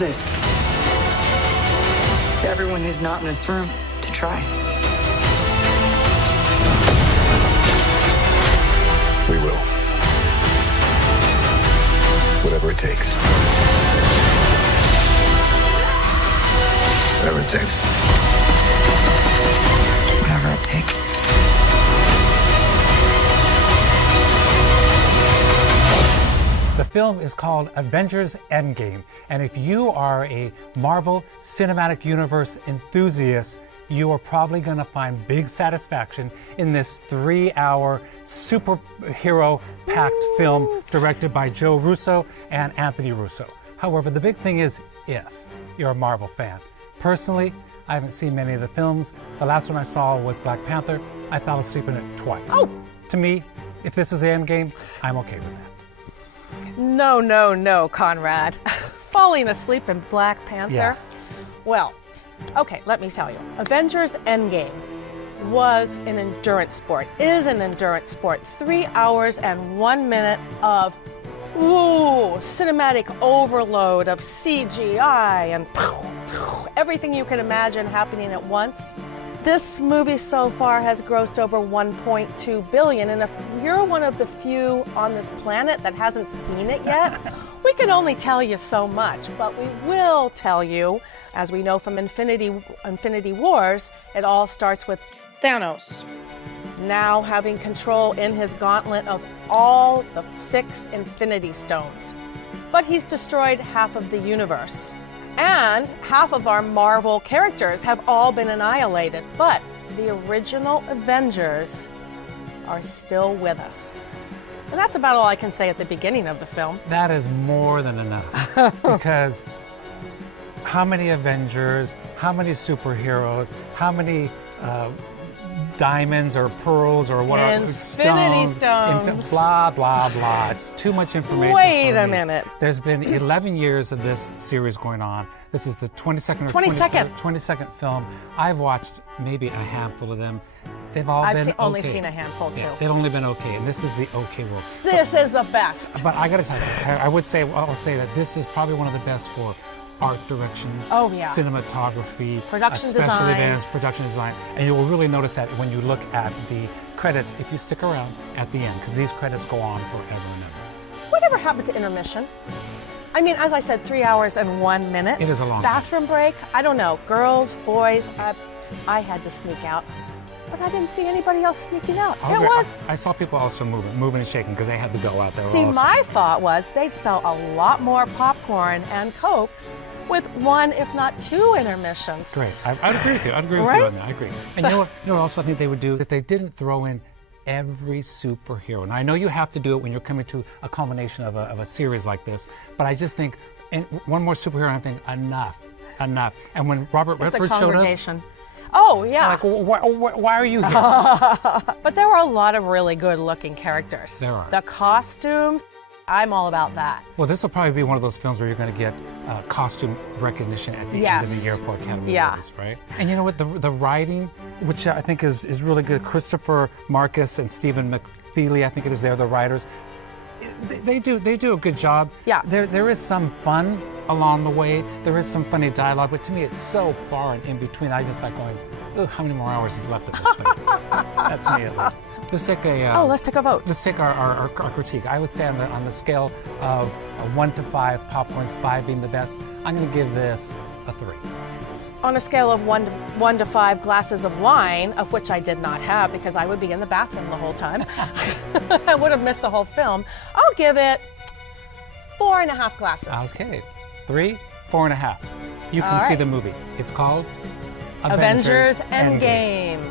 this to everyone who's not in this room to try. We will. Whatever it takes. Whatever it takes. Whatever it takes. The film is called Avengers Endgame, and if you are a Marvel Cinematic Universe enthusiast, you are probably going to find big satisfaction in this 3-hour superhero-packed film directed by Joe Russo and Anthony Russo. However, the big thing is if you're a Marvel fan. Personally, I haven't seen many of the films. The last one I saw was Black Panther. I fell asleep in it twice. Oh. To me, if this is the Endgame, I'm okay with that. No, no, no, Conrad. Falling asleep in Black Panther? Yeah. Well, okay, let me tell you. Avengers Endgame was an endurance sport, is an endurance sport. 3 hours and 1 minute of cinematic overload of CGI and everything you can imagine happening at once. This movie so far has grossed over $1.2 billion, and if you're one of the few on this planet that hasn't seen it yet, we can only tell you so much, but we will tell you, as we know from Infinity Wars, it all starts with Thanos now having control in his gauntlet of all the 6 Infinity Stones. But he's destroyed half of the universe. And half of our Marvel characters have all been annihilated, but the original Avengers are still with us. And that's about all I can say at the beginning of the film. That is more than enough. Because how many Avengers, how many superheroes, how many diamonds or pearls or whatever, Infinity Stones. Blah, blah, blah. It's too much information. Wait for a me. minute. There's been 11 years of this series going on. This is the 22nd or 22nd film. I've watched maybe a handful of them. They've all been okay. I've only seen a handful, too. Yeah, they've only been okay, and this is the okay world. This is the best. But I gotta tell you, I'll say that this is probably one of the best for art direction, cinematography, production special design. events, production design, and you will really notice that when you look at the credits, if you stick around at the end, because these credits go on forever and ever. Whatever happened to intermission? I mean, as I said, 3 hours and 1 minute. It is a long bathroom break. I don't know, girls, boys. I had to sneak out, but I didn't see anybody else sneaking out. I saw people also moving and shaking because they had to go out there. See, my thought was they'd sell a lot more popcorn and Cokes with 1, if not 2 intermissions. Great. I'd agree with you. I'd agree with you on that. I agree. And you know what also I think they would do? That they didn't throw in every superhero. Now, I know you have to do it when you're coming to a culmination of a series like this, but I just think, and one more superhero, I think, enough. And when Robert Redford showed up... Oh, yeah. Like, why are you here? But there were a lot of really good-looking characters. There are. The costumes, I'm all about that. Well, this will probably be one of those films where you're going to get costume recognition at the end of the year for Academy Awards, right? And you know what? The writing, which I think is really good. Christopher Marcus and Stephen McFeely, I think it is, they're the writers. They do a good job. Yeah. There is some fun along the way. There is some funny dialogue, but to me, it's so far and in between. I just like going, oh, how many more hours is left of this thing? That's me at least. Let's take let's take a vote. Let's take our critique. I would say on the scale of 1 to 5, popcorns, 5 being the best, I'm going to give this a 3. On a scale of 1 to 5 glasses of wine, of which I did not have because I would be in the bathroom the whole time, I would have missed the whole film, I'll give it 4.5 glasses. Okay. 3, 4.5. You can see the movie. It's called Avengers Endgame.